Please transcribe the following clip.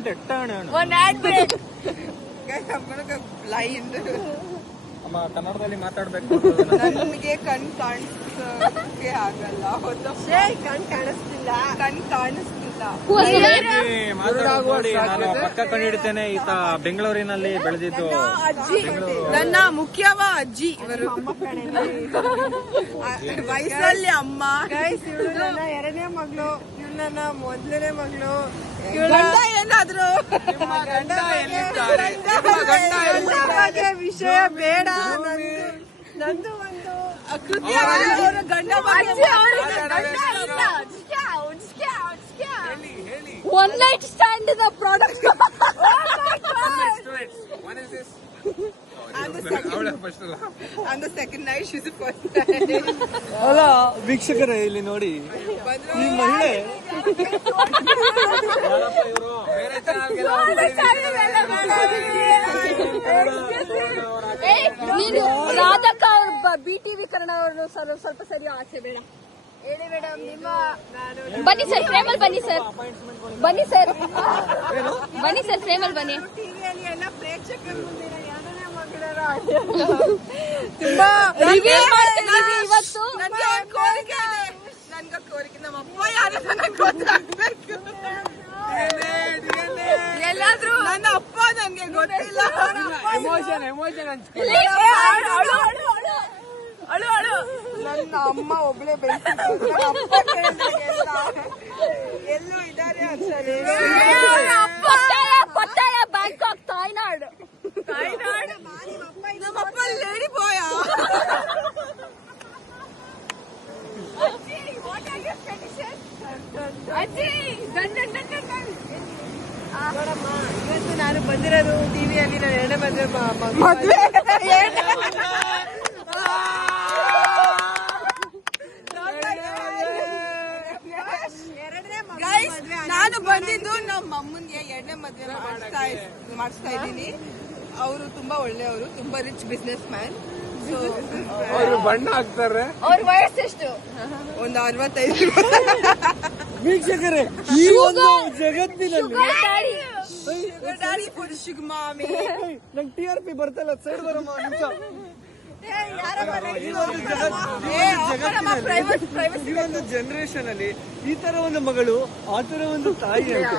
One ad break. Guys, I'm gonna go blind. ಅಮ್ಮ ಕನ್ನಡದಲ್ಲಿ ಮಾತಾಡ್ಬೇಕು. ನನಗೆ ಕಣ್ ಕಾಣಿಸೋಕೆ ಆಗಲ್ಲ. ಕಣ್ ಕಾಣಿಸ್ತಿಲ್ಲ. ಮಾತಾಡಿ ನಾನು ಪಕ್ಕ ಕಂಡಿಡ್ತೇನೆ. ಈತ ಬೆಂಗಳೂರಿನಲ್ಲಿ ಬೆಳೆದಿದ್ದು. ನನ್ನ ಮುಖ್ಯವ ಅಜ್ಜಿ ಇವರು. ವಯಸ್ಸಲ್ಲಿ ಅಮ್ಮ. ಇವಳು ನನ್ನ ಎರಡನೇ ಮಗಳು, ಇವಳು ನನ್ನ ಮೊದಲನೇ ಮಗಳು. ಗಂಡ ಏನಾದ್ರು ವಿಷಯ ಬೇಡ. ನಂದು ಒಂದು ಗಂಡ One night stand is a product. And the second night she's the first night. ಅಲ್ಲ ವೀಕ್ಷಕರೇ ಇಲ್ಲಿ ನೋಡಿ, ಈ ಮಹಿಳೆ ನೀನು ರಾಧಕ್ಕ ಅವ್ರ BTV ಕನ್ನಡ ಅವರು ಸ್ವಲ್ಪ ಸರಿ ಆಚೆ ಬೇಡ ಹೇಳಿ ಮೇಡಮ್. ನಿಮ್ಮ ಬನ್ನಿ ಸರ್, ಪ್ರೇಮಲ್ ಬನ್ನಿ ಸರ್, ಬನ್ನಿ ಸರ್, ಬನ್ನಿ ಸರ್, ಪ್ರೇಮಲ್ ಬನ್ನಿ. ಟಿವಿಯಲ್ಲಿ ಎಲ್ಲ ಪ್ರೇಕ್ಷಕರ ಮುಂದಿನ ಎರಡನೇ ಮಗಳ ತುಂಬಾ ಇವತ್ತು ನನ್ಗ ಕೋರಿಕೆ ನಮ್ಮ ಅಪ್ಪ ಯಾರು ಗೊತ್ತಾಗ್ಬೇಕು. ಎಲ್ಲಾದ್ರೂ ನನ್ನ ಅಪ್ಪ ನನ್ಗೆ ಗೊತ್ತಿಲ್ಲ. ನನ್ನ ಅಮ್ಮ ಒಬ್ಳೆ ಎಲ್ಲೂ ಇದಾರೆ ಅನ್ಸರಿ. ಪತ್ತಾಯ ಬ್ಯಾಂಕಾಕ್ ತಾಯ್ನಾಡು. ನಮ್ಮಪ್ಪ ಲೇಡಿ ಬಾಯ್. ಇವತ್ತು ನಾನು ಬಂದಿರೋದು ಟಿವಿಯಲ್ಲಿ ನಾನು ಎರಡನೇ ಮದುವೆ. ನಾನು ಬಂದಿದ್ದು ನಮ್ಮ ಅಮ್ಮನ್ಗೆ ಎರಡನೇ ಮದುವೆ ಮಾಡಿಸ್ತಾ ಇದ್ದೀನಿ. ಅವರು ತುಂಬಾ ಒಳ್ಳೆಯವರು, ತುಂಬಾ ರಿಚ್ ಬಿಸ್ನೆಸ್ ಮ್ಯಾನ್. ಅವರು ಬಣ್ಣ ಹಾಕ್ತಾರೆ. ಅವ್ರ ವಯಸ್ಸೆಷ್ಟು? ಒಂದು 65. ವೀಕ್ಷಕರೇ, ಈ ಒಂದು ಜಗತ್ತಿನಲ್ಲಿ ನಂಗೆ TRP ಬರ್ತಲ್ಲ, ಸೈಡ್ ಬರಮ್ಮ ನಿಮಿಷ. ಈ ಒಂದು ಜನರೇಷನ್ ಅಲ್ಲಿ ಈ ತರ ಒಂದು ಮಗಳು, ಆ ತರ ಒಂದು ತಾಯಿ ಅಂತ